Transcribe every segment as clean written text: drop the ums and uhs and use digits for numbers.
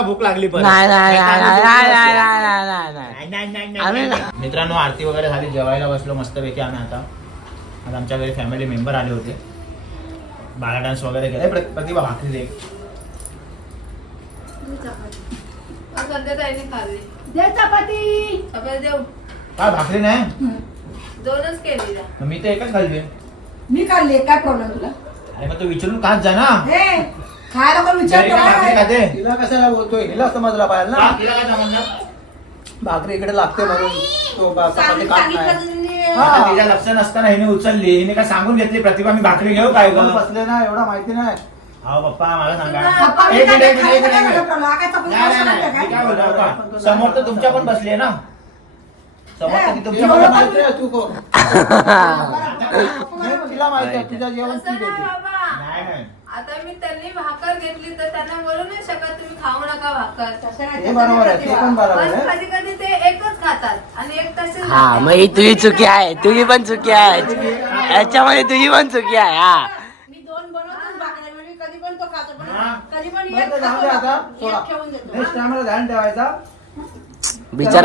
भूक लागली पण मित्रांनो आरती वगैरे झाली, जेवायला बसलो मस्तपैकी आम्ही. आता आमच्या घरी फॅमिली मेंबर आले होते, बाला डान्स वगैरे केला. प्रतिभा भाकरी दे. काय भाकरी नाही? दोनच केली. मी तर एकच खाल्ली. मी खाल्ली, काय प्रॉब्लेम तुला? अरे मग तू विचारून खात जा ना. खायला पण विचारतो. तिला कशाला बोलतोय? हिला समजला पाहिजे ना. तिला काय समजणार? भाकरी इकडे लागते म्हणून तो चपाती खात नाही. आता तिच्या लक्ष नसताना हिने उचलली, हिने काय सांगून घेतली प्रतिभा मी भाकरी घेऊ काय कोण ग? बसले ना एवढा माहिती नाही. अहो पप्पा मला सांगा. पप्पा, मी एक मिनिट, काय एक मिनिट, एक खायचं मिनिट. काय प्रॉब्लेम? हा काय चपाती नाही, नाही, खायचं नाही. काय? मी काय बोलतो पप्पा, समोर तर तुमच्या पण बसली आहे ना. समोर तर ती तुमच्या एवढं पण माहिती आहे तू कोण? तिला माहिती आहे तुझ्या जेवण ती देते. नाही नाही. आता मी त्यांनी भाकर घेतली तर त्यांना बोलू नाही शकत तुम्ही खाऊ नका भाकर. हे बरोबर आहे, ते पण बरोबर पण आहे. कधी कधी ते एकच खातात आणि एक तसेच हा खातात. मग ही तुझी चुकी आहे, तुझी पण चुकी आहे याच्यामध्ये, तुझी पण चुकी आहे. हा मी दोन बनवतोच भाकऱ्या, म्हणजे कधी पण तो खातो, हा. पण कधी पण बरं, एक तर जाऊ खातो, दे आता, एक सोडा. ठेवून देतो. नेक्स्ट टाइमला ध्यान ठेवायचा. बिचारा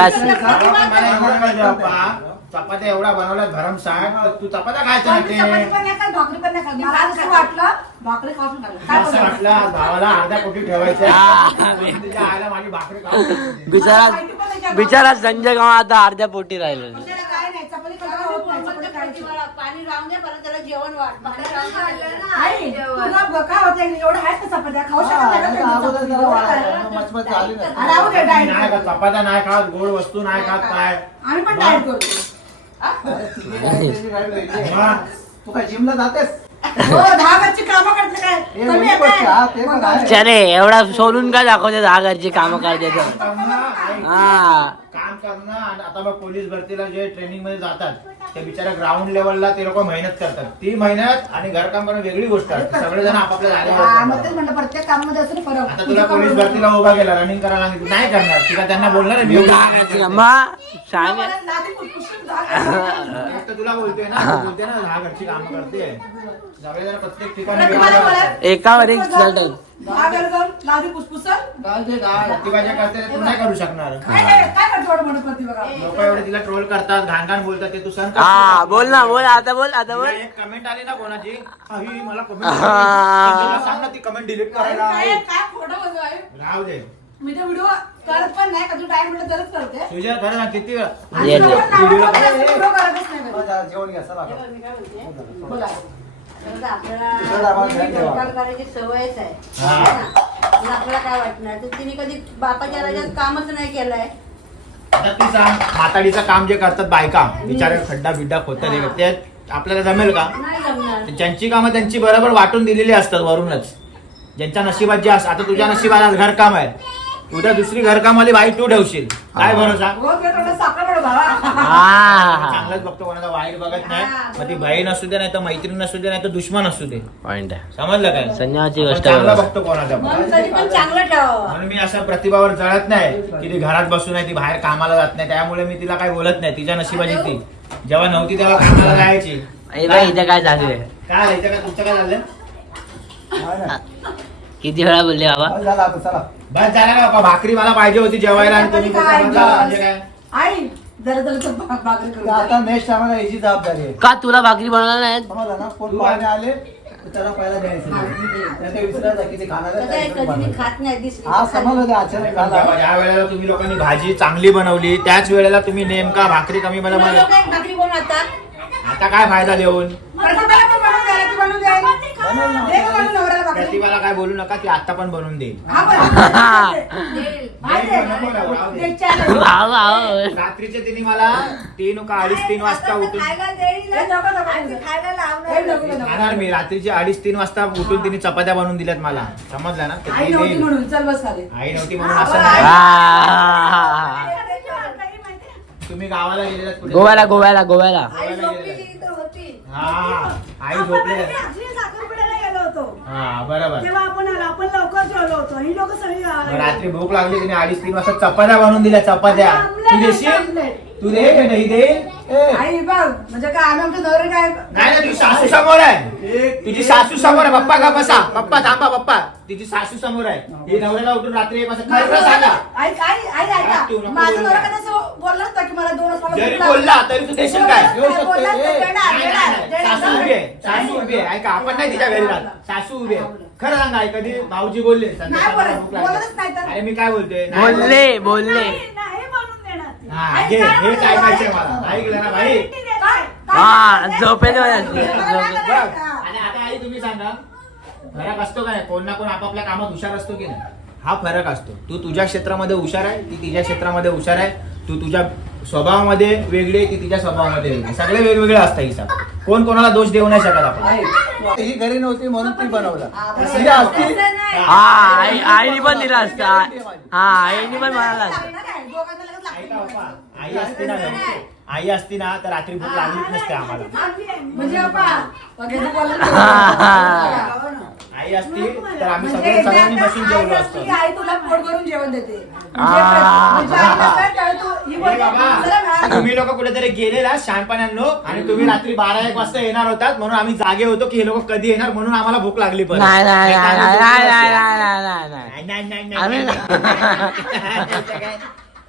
चपात्या एवढा बनवल्या भरमसाठ, तर तू चपात्या खायच्या पण ना मी ते. चपाती पण नाही खात, भाकरी पण नाही खात. मला असं वाटलं भाकरी खाऊन खाल्लं. काय असं बोलायचं? वाटलं भावाला अर्ध्या कोटी ठेवायचं. हा. तिच्या आईला माझी भाकरी खाऊ. बिचारा बिचारा संजय गाव आता अर्ध्या पोटी राहिलो. आपल्याला काय नाही, चपाती खायला होत नाही, चपाती खायची. पाणी राहून दे, परत त्याला जेवण वाढ. पाणी राहून दे. खाल्लं ना आई, जेवण. तुला काय होतं, एवढं आहेत का चपात्या? खाऊ शकत नाही का हा, अगोदर तुम्ही जरा चपाती? वाढायचं. मचमच झाली आणि नसती. राहू दे, डाएट नाही का करू. चपात्या नाही खात, गोड वस्तू नाही खात काय. आम्ही पण डाएट करतो. मग तू काय जिमला जातेस? हो, 10 घरची कामं करते काय? हे कमी मोठी आहे गोष्ट काय? आहे, ते पण आहे. चले एवढा सोडून का दाखवते, दहा घरची कामं करते तर. हा काम करणं. आणि आता बघ पोलीस भरतीला जे ट्रेनिंग मध्ये जातात ते बिचारा ग्राउंड लेवलला ते लोक मेहनत करतात. ती मेहनत आणि घरकाम करणं वेगळी गोष्ट आहे. सगळेजण आपापल्या हा, मग तेच झाले. म्हणलं, प्रत्येक कामामध्ये असं फरक. आता तुला पोलीस भरतीला उभा केला, रनिंग करायला सांगितलं, नाही करणार. तिला त्यांना बोलणार आहे मी एवढी मग सांग मला लादी पुसपुसून जा. एक तर तुला बोलतोय ना, तू बोलते ना दहा घरची कामं करते. सगळेजण प्रत्येक ठिकाणी प्रतिभाला वेगवेगळं बोला. असतात. एकावर एक चढल. 10 घर जाऊन लादी पुसपुसन. काय ते काय? प्रतिभा जे करते ते तू नाही करू शकणार. काय करतो एवढं मोठं प्रतिभा का? लोक एवढे तिला ट्रोल करतात, घाण घाण बोलतात, ते तू सहन करतो हा का? बोल ना, बोल आता, बोल आता तिला बोल. एक कमेंट आली ना कोणाची, ही मला कमेंट हा. सांग ना ती कमेंट डिलीट करायला. काय खोटं बोलतो आहे? राहू दे. मी तर व्हिडिओ करत पण नाही, कधी टाइम भेटलं तरच करते. तुझ्या खरं ना किती वेळ आणि ये, तुला ये. पण नावं ठेवते असं व्हिडिओ करतच नाही कधी. जरा जेवण घ्या चला. मी काय बोलते? बोला. तिकडे आम्हाला ध्यान ठेवा. स्वयंपाक करायची सवयच आहे. हा. है ना? मग आपल्याला काय वाटणार तर तिने कधी बापाच्या राज्यात कामच नाही केलंय. आता ती सांग, माताडीचं काम जे करतात बायका बिचारे, खड्डा बिड्डा खोदतात हे करतात, ते आपल्याला जमेल का? नाही जमणार. ज्यांची कामं त्यांची बरोबर वाटून दिलेली असतात वरूनच. ज्यांच्या नशिबात जे असतात, आता तुझ्या नशिबात आज घरकाम आहे, उद्या दुसरी घरकामवाली बाई तू ठेवशील, काय भरोसा? हो, ते थोडं साखर पडू बाबा. हा चांगलंच बघतो, कोणाचा वाईट बघत नाही. मग ती बहीण असू दे, नाही तर मैत्रीण असू दे, नाही तर दुश्मन असू दे. पॉइंट आहे. समजलं काय? संजयची आपण गोष्ट चांगलं बरोबर. बघतो कोणाच्या पण. म्हणून कधी पण चांगलं ठेवावं. म्हणून मी अशा प्रतिभावर जळत नाही की ती घरात बसून आहे, ती बाहेर कामाला जात नाही, त्यामुळे मी तिला काही बोलत नाही. तिच्या नशिबाची ती जेव्हा नव्हती तेव्हा कामाला जायची. ए बाई इथे काय चालू आहे? काय इथं काय तुमचं काय झालं? नाही ना. किती वेळा बोलले बाबा? बस झालं आता चला. बस झालं का बाबा? भाकरी मला पाहिजे होती जेवायला आणि तुम्ही काय बोलता म्हणजे काय? आई जरा जरा भाकरी तर करू. आता नेक्स्ट टाइमला याची जबाबदारी आहे. का तुला भाकरी बनवणार नाही? समजलं ना? कोण पाहुणे आले तर त्याला पहिला द्यायचं. नाही तर विसरायचं किती खाणार आहे, कसं आहे, त्याच्यातून कधी मी बनवायचं. खात नाही दिसली. हा समजलं ते अचानक झाला. ज्या वेळेला तुम्ही लोकांनी भाजी चांगली बनवली त्याच वेळेला तुम्ही नेमका भाकरी कमी पुन्हा बनवली. लोकं एक भाकरी बनवतात. आता काय फायदा देऊन? प्रतिभाला पण बनवून द्यायला, ती बनवून द्यायला. दे गं बनवून नवऱ्याला भाकरी. प्रतिभाला काय बोलू नका, ती आता पण बनवून देईल. हा, बरं. देईल. दे, चॅलेंज. भाऊ भाऊ रात्रीचे तिने मला 3 का 2:30-3 वाजता आता उठून खायला देईल ना. हे नको, नको, आणि नको. खायला हे लावणार नको, नको. खाणार मी. रात्रीचे 2:30-3 वाजता उठून तिने चपात्या बनवून दिल्यात मला. समजलं ना? तर आई ती नव्हती देईल. म्हणून चल बस खाली. आई नव्हती म्हणून असं नाही. हा. तुम्ही गावाला गेलेलात कुठे? गोव्याला गोव्याला गोव्याला. आई झोपलेली इथं होती. हा आई आपण झोपले. रात्री साखरपुड्याला गेलो होतो. हा बरोबर. तेव्हा आपण लवकर जेवलो होतो. ही लोक सगळी मग रात्री भूक लागली, तिने 2:30-3 वाजता चपात्या बनवून दिल्या. चपात्या तू देशील? तू दे नाही देईल? आई बघ म्हणजे काय आम्ही आमच्या नवरे काय नाही तुझी सासू समोर आहे. तुझी सासू समोर आहे. पप्पा का बसा. पप्पा थांबा पप्पा. तिची सासू समोर आहे. ही नवऱ्याला उठून रात्री एक वाजता खरं सांगा. आई आई आई ऐका तू नको माझं बोलू. नवरा कधी असं बोललाच नाही की मला 2 वाजता जरी बोलला तरी तू देशील काय? बोललाच नाही, देणार, नाही, देणार, नाही, देणार. सासू उभी आहे. सासू उभी आहे. ऐका आपण नाही तिच्या घरी राहत. सासू उभी आहे. खरं सांगा आई कधी भाऊजी बोलले नाही बोलत, बोलतच नाही तर. अरे मी काय बोलतोय बोलले नाही म्हणून देणार हा आई, घे काय हेच बोलतो? ऐकायचंय मला. ऐकलं ना भाई. काय? हा झोपेत बघ. आणि आता आई तुम्ही सांगा फरक असतो का नाही? कोण ना कोण आपापल्या कामात हुशार असतो की नाही? हा फरक असतो. तू तुझ्या क्षेत्रामध्ये हुशार आहे, ती तिच्या क्षेत्रामध्ये हुशार आहे. तू तुझ्या स्वभावामध्ये वेगळी आहे, ती तिच्या स्वभावामध्ये वेगळी. सगळे वेगवेगळे असतात हिसाब. कोण कोणाला दोष देऊ नाही शकत आपण. आई, ही घरी नव्हती म्हणून ती बनवला. बरोबर. ही असती तसं नाही. हा आईने पण दिला असता. हा आईने पण म्हणाला असता. लागलं काय? दोघांना लगेच लागतं. ऐका बाप्पा, आई असती ना घरी, आई असती ना तर रात्री भूक लागलीच नसते आम्हाला. म्हणजे बाबा वगैरे बोलत आई असती तर आम्ही म्हणजे सगळे सगळ्यांनी एकदा बसून जेवलो आई असतो. असती, आई तुला पोट भरून जेवण देते आ. म्हणजे आई नसतं त्यावेळी तू ही हे बोलते, बाबा, चला बाळा. तुम्ही लोक कुठेतरी गेलेला शहाणपणांनो आणि तुम्ही रात्री 12-1 वाजता येणार होतात म्हणून आम्ही जागे होतो की हे लोक कधी येणार म्हणून आम्हाला भूक लागली परत. नाही नाही नाही नाही, नाही नाही, नाही नाही, नाही नाही नाही नाही, नाही, नाही, आम्ही नाही.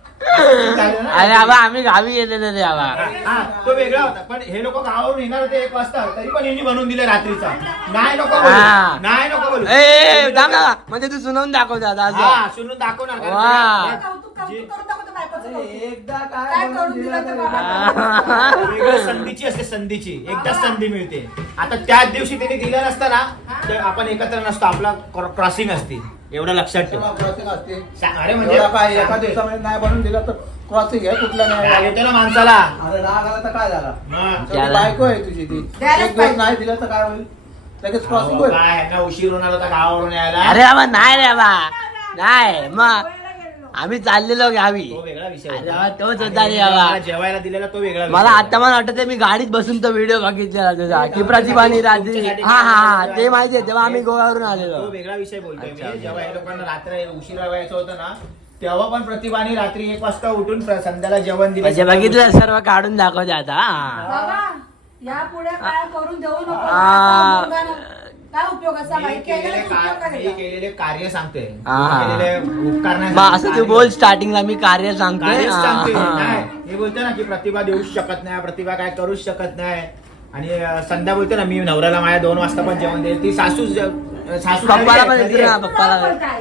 अरे बाबा आम्ही गावी गेलेलो रे बाबा. हा, तो वेगळा होता पण हे लोक गावावरून येणार होते 1 वाजता तरी पण यांनी बनवून दिले रात्रीचा. नाही नको बोलू. हा. नाही नको बोलू. ए थांब ना. म्हणजे तू सुनवून दाखव दादा असं. हा सुनून दाखवणार कारण वा. कौतुक करून दाखवतो बायकोचं कौतुक. एकदा काय काय करून बनवून दिलं दिलं ते तर बाबा. वेगळं संधीची असते संधीची एकदाच संधी मिळते. आता त्याच दिवशी त्यांनी दिलं नसतं ना तर आपण एकत्र नसतो. आपला क्रॉसिंग असते एवढं लक्षात ठेव. क्रॉसिंग असते. अरे म्हणजे एवढा काय एका दिवसामध्ये नाही बनवून दिला तर क्रॉसिंग आहे कुठला नाही. राग येतो ना माणसाला. अरे राग आला तर काय झाला? मग. शेवटी बायको आहे तुझी ती. द्यायलाच एक दिवस पाहिजे. नाही दिलं तर काय होईल? लगेच क्रॉसिंग अहो, होईल. काय यांना उशीर होणार होता गावावरून यायला. अरे बाबा नाही रे बाबा नाही मग आम्ही चाललेलो गावी. तो वेगळा विषय अरे होता. बाबा, तोच आणि होता रे मला बाबा. जेवायला दिलेला तो वेगळा विषय मला होता. आता मला वाटत मी गाडीत बसून तो व्हिडिओ बघितलेला तुझा की प्रतिभानी रात्री. तुमच्यासाठी हा हा हा ते माहितीये तेव्हा आम्ही गोव्यावरून तो आलेलो. वेगळा विषय बोलतोय अच्छा, मी. जेव्हा या लोकांना रात्र उशिरा व्हायचं होतं ना तेव्हा पण प्रतिभाने रात्री 1 वाजता उठून संध्याला जेवण दिलं. म्हणजे बघितलं सर्व काढून दाखवते आता. हा. बाबा या पुढे काय करून देऊ नको आ. काय उपयोगाचा बाई केलेला उपयोग मी करायचा. केलेले कार्य सांगते. हा. केलेले उपकार नाही मग सांगते. असं तू बोल स्टार्टिंगला मी कार्य सांगतोय. कार्यच सांगते. हा, हा. नाही, हे बोलते ना की प्रतिभा देऊच शकत नाही, प्रतिभा काय करूच शकत नाही. आणि संध्या बोलते ना मी नवऱ्याला माझ्या 2 वाजता पण जेवण देईल. ती सासू पप्पाला पण येते ना पप्पाला.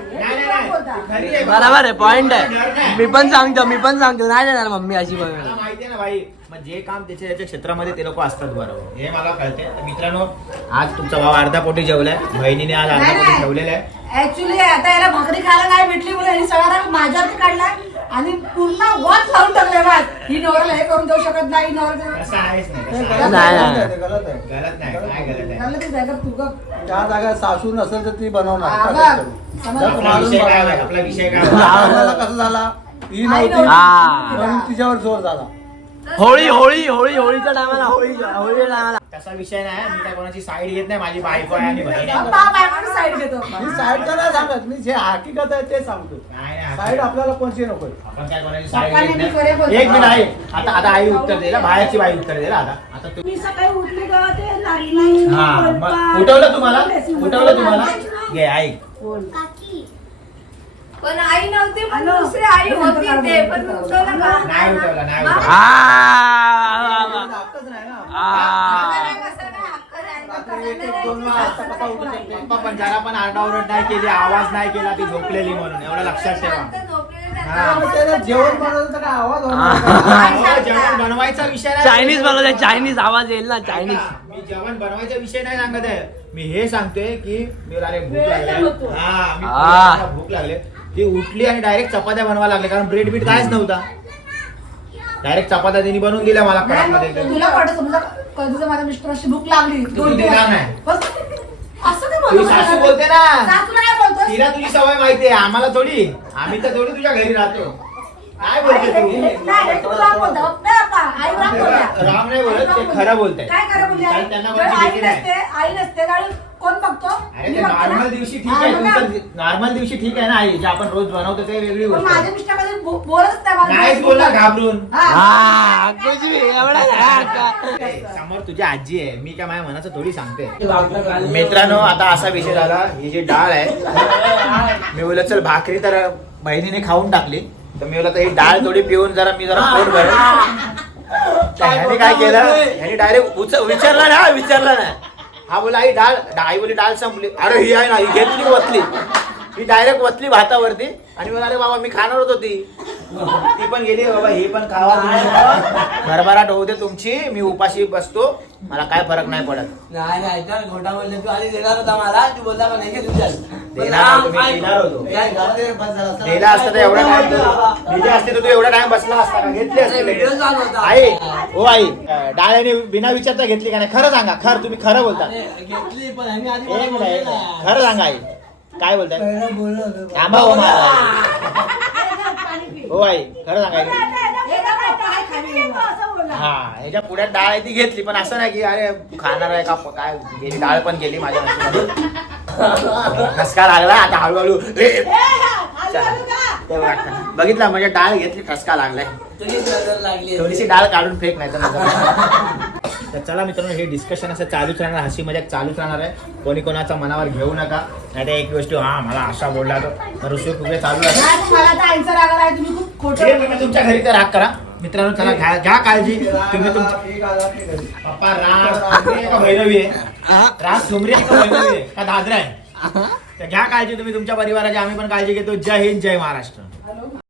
बरोबर आहे पॉइंट आहे. मी पण सांगतो नाही देणार मम्मी अशी मला बघ. माहितीये ना भाई मग जे काम त्याच्या त्याच्या क्षेत्रामध्ये ते लोक असतात बरोबर हे मला कळते. तर मित्रांनो आज तुमचा भाव अर्धा पोटी जेवलाय. बहिणीने आज अर्धा पोटी ठेवलेला आहे. ऍक्च्युली आता याला भाकरी खायला नाही भेटली म्हणून यांनी सगळा राग माझ्यावरती काढलाय आणि पूर्ण वाद लावून टाकले वाद. ही नवऱ्याला हे करून देऊ शकत नाही नवरा असं आहेच नाही. ते तसं गलत आहे. नाही, आहे, नाही. ते गलत आहे. गलत नाही काय गलत आहे. त्याला ते जागा तू गप. त्या जागा सासू नसेल तर ती बनवणार. हा, काय बघ. करू? समजलं. जग आपला मारून विषय काय बघायला. आहे? आपला विषय काय आपल्याला कसं झाला ही आई नव्हती नव्हती. हा. म्हणून तिच्यावर जोर झाला. होळीच्या टायमाला होळीच्या टायमाला तसा विषय नाही. मी काय कोणाची साईड घेत नाही. माझी बायको आहे आणि बहीण आहे. पप्पा बायकोची साईड घेतो. मी साईडचा नाही सांगत. मी जे हकीकत आहे ते सांगतो. नाही, नाही, साईड आपल्याला कोणची नको. आपण काय कोणाची साईड पप्पाने घेत मी खरे नाही. बोलतो. एक मिनिट आहे. आता आई उत्तर देईल. बाहेरची बाई उत्तर देईल. आता तू मी सकाळी उठली का ते लागली हा मग उठवलं तुम्हाला घे ऐक. पण आई नव्हती पण दुसरी आई होती ते पण उठवलं का? नाही उठवलं. हक्कच नाही ना. कसं काय हक्क नाही? रात्री 1-2 वाजता कसा उठू शकते? पप्पा पण जरा पण आरडाओरड नाही केली. आवाज नाही केला. ती झोपलेली म्हणून एवढं लक्षात ठेवा. शांत झोपलेले हा. त्यांना त्याला जेवण बनवलं तर काय आवाज होणार का? हो, जेवण बनवायचा विषय नाही. चायनीज बनवते चायनीज आवाज येईल ना चायनीज. मी जेवण बनवायचा विषय नाही सांगत आहे. मी हे सांगतोय की मी अरे भूक लागली. आ. भूक लागली. ती उठली आणि डायरेक्ट चपात्या बनवायला लागले कारण ब्रेड बीट कायच नव्हता. डायरेक्ट चपात्या तिने बनवून दिल्या मला कडकमध्ये. तुला वाटत समजा कधी जर माझ्या मिस्टरांची भूक लागली तू देणार नाही. बस असं काय तुझी सासू बोलते ना. सासूला काय बोलतोस? तिला तुझी सवय माहितीये आम्हाला थोडी. आम्ही तर थोडी तुझ्या घरी राहतो. काय बोलते तू? नाही, हे तू राम बोलतो. नाही बाप्पा, आई राम बोलल्या. राम नाही बोलत, ते खरं बोलताय. काय खरं बोलली आई? कारण त्यांना जेव्हा कोणाची आई भीती नाही. नसते, आई नसते कारण कोण बघतो? अरे मी ते बघते ना. नॉर्मल दिवशी ठीक हा, आहे बघा. नॉर्मल दिवशी ठीक आहे ना आई जे आपण रोज बनवतो ते वेगळी पण गोष्ट माझ्या आहे. मिस्टर कधी बोलत नाही मला. नाहीच बोलला घाबरून हा. हा कुछ भी एवढा नाही का? ए, समोर तुझी आजी आहे मी काय माझ्या मनाचं थोडी सांगते मित्रांनो आता असा विषय झाला ही जी डाळ आहे मी बोलत चल भाकरी तर बहिणीने खाऊन टाकली तर मी बोलत ही डाळ थोडी पिऊन मी जरा पोट भरेल तर ह्याने काय केलं ह्याने डायरेक्ट विचारला ना हा बोला आई बोली डाळ संपली अरे ही आहे ना ही घेतली वतली ही डायरेक्ट वतली भातावरती आणि मला अरे बाबा मी खाणार होतो ती पण गेली बाबा ही पण खावा तुम्ही भरभराट होऊ दे तुमची मी उपाशी बसतो मला काय फरक नाही पडत नाही तर खोटा बोलले तू आधी देणार होता मला तू बोलता का नाही की तुझ्या देणार होतो, मी देणार होतो. दिला असता तर एवढा टाइम दिले असते तर तू एवढा टाइम बसला असता का घेतली व्हिडिओ असते चालू होता. आई हो आई डाळ्याने बिना विचारता घेतली का नाही खरं सांगा तुम्ही खरं बोलता घेतली पण आम्ही आधी एक बोलले मिनिट ना. खरं सांगा आई काय बोलताय पहिलं बोललो होतो. थांबा हो मला हो आई खरं सांगा आई. हा ह्याच्या पुढ्यात डाळ आहे ती घेतली पण असं नाही की अरे खाणार आहे का काय गेली डाळ पण गेली माझ्या नशिबातून ठसका लागला आता हळूहळू चला. ते बघा. बघितलं म्हणजे डाळ घेतली ठसका लागलाय तुझी नजर लागली थोडीशी डाळ काढून फेक नाही तर चला मित्रांनो हे डिस्कशन असं चालूच राहणार हसी मजाक चालूच राहणार आहे कोणी कोणाचा मनावर घेऊ नका नाही एक गोष्ट हा मला असा बोलला तर ऋषी फुगे चालू आहे नाही, मला तर आईचा राग आला आहे. तुम्ही खूप खोटं तुम्ही तुमच्या घरी तर राग करा मित्रांनो चला घ्या काळजी तुम्ही तुमच्या पप्पा राज ठुमरी आहे का भैरवी आहे राज ठुमरी आहे का भैरवी आहे का दादरा आहे तर घ्या काळजी तुम्ही तुमच्या परिवाराची आम्ही पण काळजी घेतो जय हिंद जय महाराष्ट्र